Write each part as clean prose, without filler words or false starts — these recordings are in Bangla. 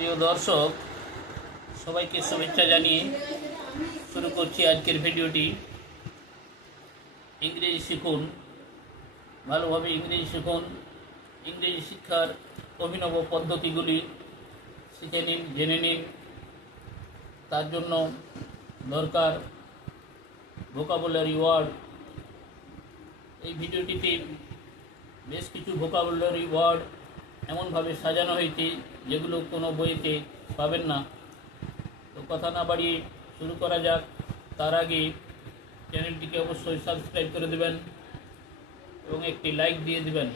প্রিয় দর্শক, সবাইকে শুভেচ্ছা জানিয়ে শুরু করছি আজকের ভিডিওটি। ইংরেজি শিখুন, ভালোভাবে ইংরেজি শিখুন। ইংরেজি শিক্ষার অভিনব পদ্ধতিগুলি শিখে নিন, জেনে নিন। তার জন্য দরকার ভোকাবুলারি ওয়ার্ড। এই ভিডিওটিতে বেশ কিছু ভোকাবুলারি ওয়ার্ড এমনভাবে সাজানো হয়েছে যেগুলো কোনো বইতে পাবেন না। তো কথা না বাড়িয়ে শুরু করা যাক। তার আগে চ্যানেলটিকে অবশ্যই সাবস্ক্রাইব করে দেবেন এবং একটি লাইক দিয়ে দেবেন।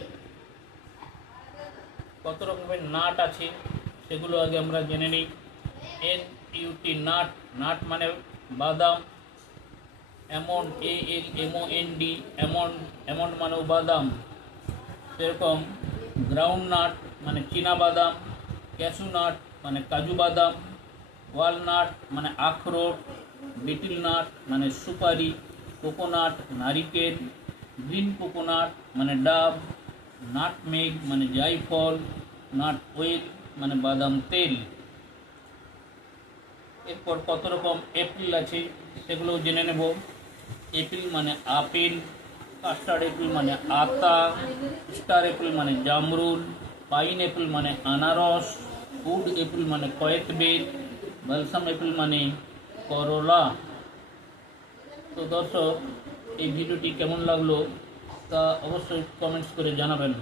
কত রকমের নাট আছে সেগুলো আগে আমরা জেনে নিই। NUT নাট, নাট মানে বাদাম। অ্যামন্ড, ALMOND, অ্যামন্ড মানেও বাদাম। সেরকম গ্রাউন্ড নাট মানে চীনা বাদাম, ক্যাশু নাট মানে কাজু বাদাম, ওয়ালনাট মানে আখরোট, বিটেল নাট মানে সুপারি, কোকোনাট নারিকেল, গ্রিন কোকোনাট মানে ডাব, নাটমেগ মানে জায়ফল, নাট অয়েল মানে বাদাম তেল। এরপর কত রকম এপ্রিল আছে সেগুলোও জেনে নেব। এপ্রিল মানে আপেল, কাস্টার্ড এপ্রিল মানে আতা, স্টার এপ্রিল মানে জামরুল, পাইন এপ্রিল মানে আনারস, উড এপ্রিল মানে কয়েকবেল, বালসাম এপ্রিল মানে করলা। তো দর্শক, এই ভিডিওটি কেমন লাগলো তা অবশ্যই কমেন্টস করে জানাবেন।